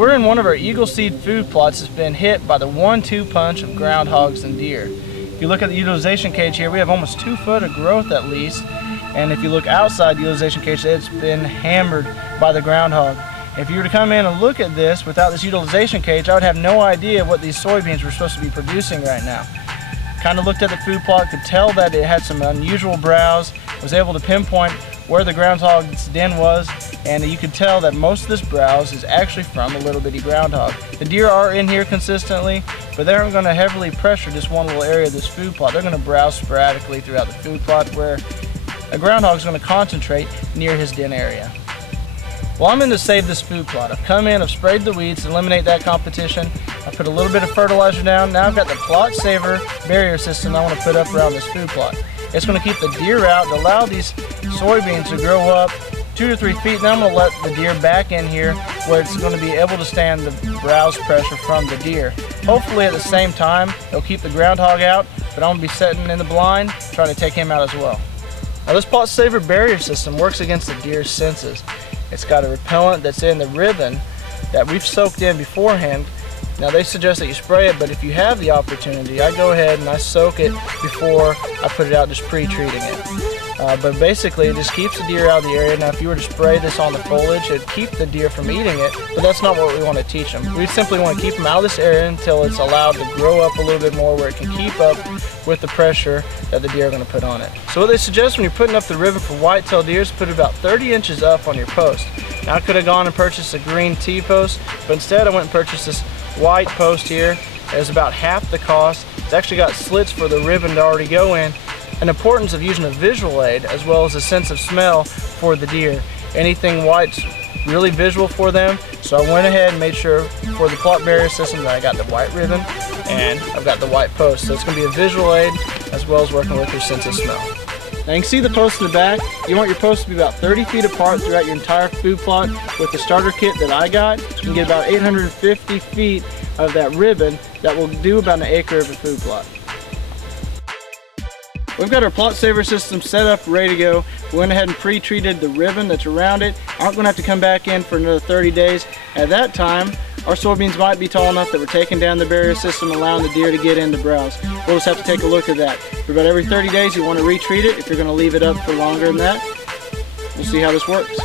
we're in one of our Eagleseed food plots that's been hit by the 1-2 punch of groundhogs and deer. If you look at the utilization cage here, we have almost 2 foot of growth at least. And if you look outside the utilization cage, it's been hammered by the groundhog. If you were to come in and look at this without this utilization cage, I would have no idea what these soybeans were supposed to be producing right now. Kind of looked at the food plot, could tell that it had some unusual browse, was able to pinpoint where the groundhog's den was, and you could tell that most of this browse is actually from a little bitty groundhog. The deer are in here consistently, but they aren't going to heavily pressure just one little area of this food plot. They're going to browse sporadically throughout the food plot where a groundhog is going to concentrate near his den area. Well, I'm in to save this food plot. I've come in, I've sprayed the weeds to eliminate that competition. I put a little bit of fertilizer down. Now I've got the Plotsaver barrier system I want to put up around this food plot. It's going to keep the deer out and allow these soybeans to grow up 2 to 3 feet. Then I'm going to let the deer back in here where it's going to be able to stand the browse pressure from the deer. Hopefully at the same time it'll keep the groundhog out, but I'm going to be sitting in the blind trying to take him out as well. Now this Plotsaver barrier system works against the deer's senses. It's got a repellent that's in the ribbon that we've soaked in beforehand. Now they suggest that you spray it, but if you have the opportunity, I go ahead and I soak it before I put it out, just pre-treating it. But basically it just keeps the deer out of the area. Now if you were to spray this on the foliage, it'd keep the deer from eating it, but that's not what we want to teach them. We simply want to keep them out of this area until it's allowed to grow up a little bit more where it can keep up with the pressure that the deer are going to put on it. So what they suggest when you're putting up the ribbon for white-tailed deer is put it about 30 inches up on your post. Now I could have gone and purchased a green T-post, but instead I went and purchased this white post here. It's about half the cost. It's actually got slits for the ribbon to already go in. An importance of using a visual aid as well as a sense of smell for the deer. Anything white's really visual for them, so I went ahead and made sure for the plot barrier system that I got the white ribbon and I've got the white post. So it's going to be a visual aid as well as working with your sense of smell. Now you can see the post in the back. You want your posts to be about 30 feet apart throughout your entire food plot. With the starter kit that I got, you can get about 850 feet of that ribbon that will do about an acre of a food plot. We've got our Plotsaver system set up, ready to go. We went ahead and pre-treated the ribbon that's around it. Aren't going to have to come back in for another 30 days. At that time, our soybeans might be tall enough that we're taking down the barrier system, allowing the deer to get in the browse. We'll just have to take a look at that. For about every 30 days, you want to retreat it. If you're going to leave it up for longer than that, we'll see how this works.